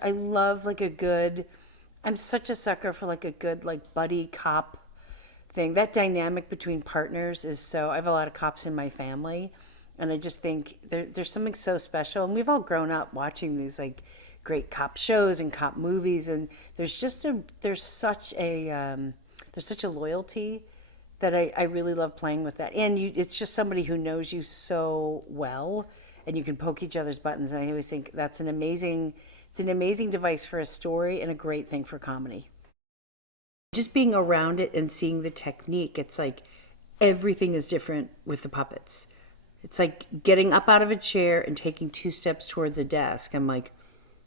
I love like a good, I'm such a sucker for like a good like buddy cop thing. That dynamic between partners is so, I have a lot of cops in my family. And I just think there's something so special. And we've all grown up watching these like great cop shows and cop movies. And there's such a loyalty that I really love playing with that. And it's just somebody who knows you so well and you can poke each other's buttons. And I always think it's an amazing device for a story and a great thing for comedy. Just being around it and seeing the technique, it's like everything is different with the puppets. It's like getting up out of a chair and taking 2 steps towards a desk. I'm like,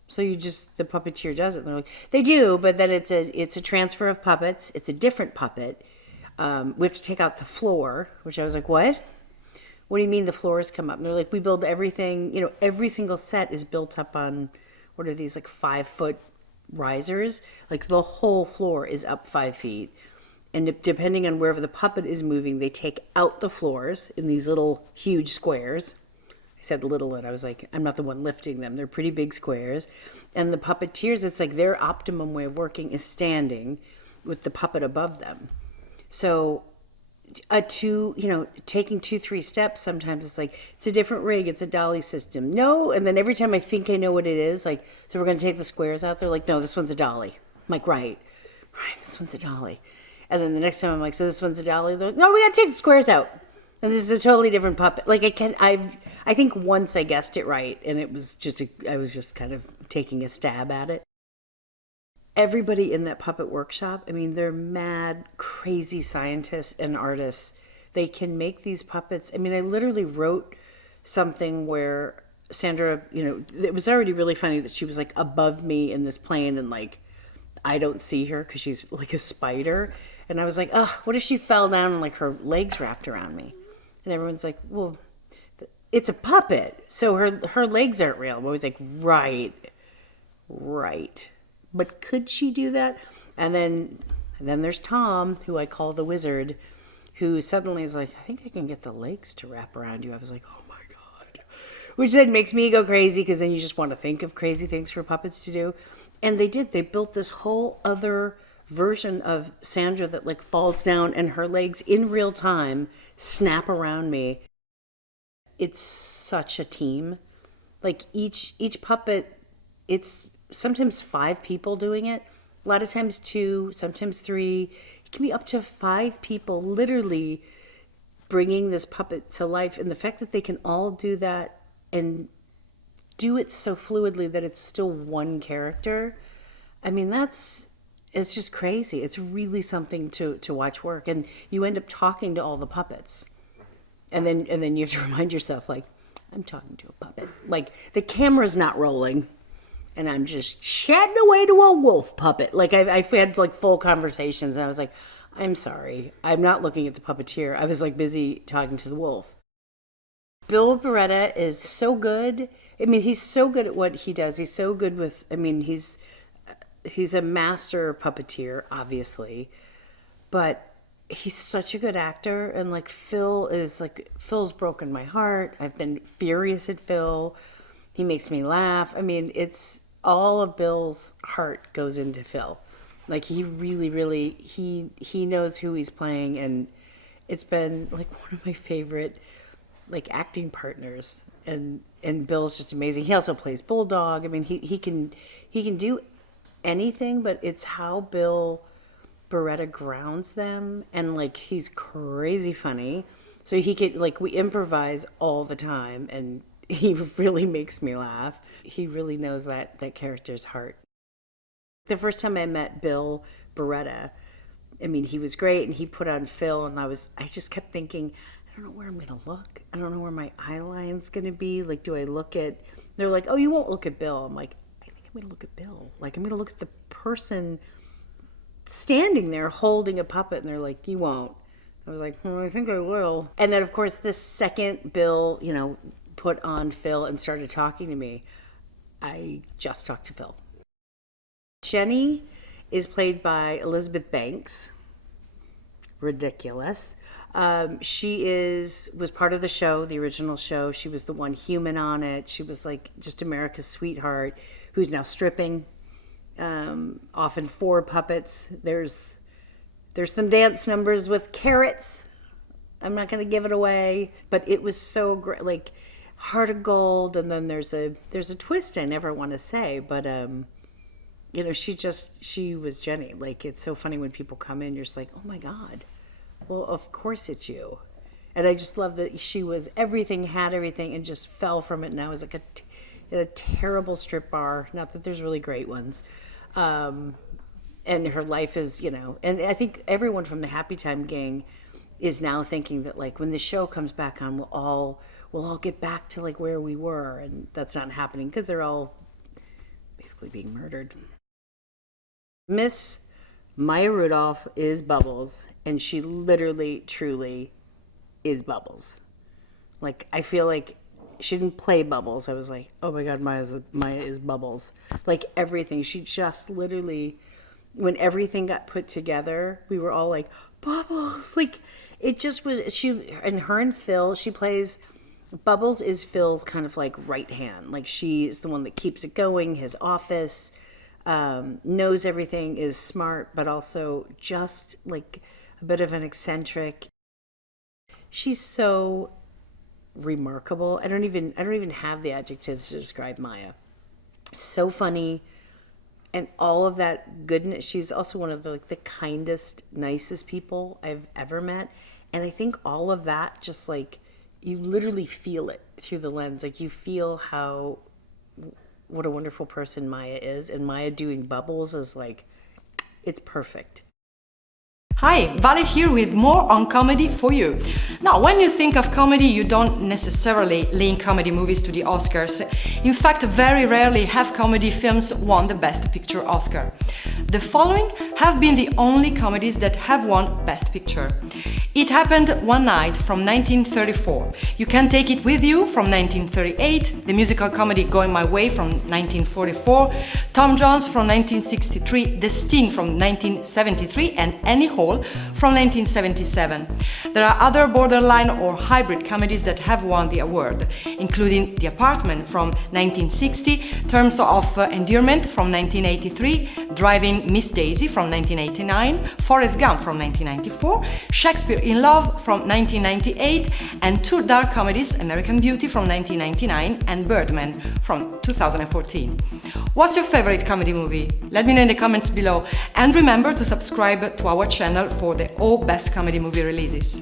so the puppeteer does it. And they're like, they do, but then it's a transfer of puppets. It's a different puppet. We have to take out the floor, which I was like, what? What do you mean the floors come up? And they're like, we build everything, every single set is built up on, what are these, like 5-foot risers? Like the whole floor is up 5 feet. And depending on wherever the puppet is moving, they take out the floors in these little huge squares. I said little, and I was like, I'm not the one lifting them. They're pretty big squares. And the puppeteers, it's like their optimum way of working is standing with the puppet above them. So taking 2-3 steps, sometimes it's like, it's a different rig, it's a dolly system. No, and then every time I think I know what it is, like, so we're going to take the squares out. They're like, no, this one's a dolly. I'm like, right, this one's a dolly. And then the next time I'm like, so this one's a dolly. They're like, no, we got to take the squares out. And this is a totally different puppet. Like I think once I guessed it right, and I was just kind of taking a stab at it. Everybody in that puppet workshop, I mean, they're mad, crazy scientists and artists. They can make these puppets. I mean, I literally wrote something where Sandra, it was already really funny that she was like above me in this plane and like, I don't see her because she's like a spider. And I was like, oh, what if she fell down and like her legs wrapped around me? And everyone's like, well, it's a puppet, so her legs aren't real. I'm always like, right. But could she do that? And then there's Tom, who I call the wizard, who suddenly is like, I think I can get the legs to wrap around you. I was like, oh my God. Which then makes me go crazy because then you just want to think of crazy things for puppets to do. And they did. They built this whole other version of Sandra that like falls down and her legs in real time snap around me. It's such a team. Like each puppet, it's sometimes 5 people doing it. A lot of times 2, sometimes 3. It can be up to 5 people literally bringing this puppet to life. And the fact that they can all do that and do it so fluidly that it's still one character, I mean, it's just crazy. It's really something to watch work. And you end up talking to all the puppets. And then you have to remind yourself, like, I'm talking to a puppet. Like, the camera's not rolling. And I'm just chatting away to a wolf puppet. Like, I've had, like, full conversations. And I was like, I'm sorry. I'm not looking at the puppeteer. I was, like, busy talking to the wolf. Bill Barretta is so good. I mean, he's so good at what he does. He's so good with, I mean, he's a master puppeteer, obviously, but he's such a good actor. And like Phil's broken my heart. I've been furious at Phil. He makes me laugh. I mean, it's all of Bill's heart goes into Phil. Like he really, really, he knows who he's playing. And it's been like one of my favorite like acting partners. And Bill's just amazing. He also plays Bulldog. I mean, he can do anything, but it's how Bill Barretta grounds them, and like he's crazy funny, so he could like we improvise all the time, and he really makes me laugh. He really knows that character's heart. The first time I met Bill Barretta, I mean, he was great, and he put on Phil, and I just kept thinking, I don't know where I'm gonna look. I don't know where my eye line's gonna be. Like, do I look at? They're like, oh, you won't look at Bill. I'm like, I'm going to look at Bill. Like, I'm going to look at the person standing there holding a puppet. And they're like, you won't. I was like, I think I will. And then, of course, the second Bill, put on Phil and started talking to me, I just talked to Phil. Jenny is played by Elizabeth Banks. Ridiculous. She was part of the show, the original show. She was the one human on it. She was like just America's sweetheart, who's now stripping, often 4 puppets. There's some dance numbers with carrots. I'm not going to give it away, but it was so great, like Heart of Gold. And then there's a twist I never want to say, but you know, she was Jenny. Like, it's so funny when people come in, you're just like, oh my God, well, of course it's you. And I just love that she was everything, had everything, and just fell from it. And I was like a terrible strip bar. Not that there's really great ones. And her life is, you know, and I think everyone from the Happytime gang is now thinking that, like, when the show comes back on, we'll all get back to like where we were, and that's not happening because they're all basically being murdered. Miss Maya Rudolph is Bubbles, and she literally, truly is Bubbles. Like, I feel like she didn't play Bubbles. I was like, oh my God, Maya is Bubbles. Like, everything. She just literally, when everything got put together, we were all like, Bubbles. Like, it just was, her and Phil, she plays, Bubbles is Phil's kind of like right hand. Like, she's the one that keeps it going, his office, knows everything, is smart, but also just like a bit of an eccentric. She's so remarkable. I don't even have the adjectives to describe Maya. So funny, and all of that goodness. She's also one of the kindest, nicest people I've ever met. And I think all of that, just like, you literally feel it through the lens. Like, you feel what a wonderful person Maya is, and Maya doing Bubbles is like, it's perfect. Hi, Vale here with more on comedy for you. Now, when you think of comedy, you don't necessarily link comedy movies to the Oscars. In fact, very rarely have comedy films won the Best Picture Oscar. The following have been the only comedies that have won Best Picture. It Happened One Night from 1934. You Can Take It With You from 1938. The musical comedy Going My Way from 1944. Tom Jones from 1963. The Sting from 1973. And Annie Hall from 1977. There are other borderline or hybrid comedies that have won the award, including The Apartment from 1960, Terms of Endearment from 1983, Driving Miss Daisy from 1989, Forrest Gump from 1994, Shakespeare in Love from 1998, and 2 dark comedies, American Beauty from 1999 and Birdman from 2014. What's your favorite comedy movie? Let me know in the comments below, and remember to subscribe to our channel for the all best comedy movie releases.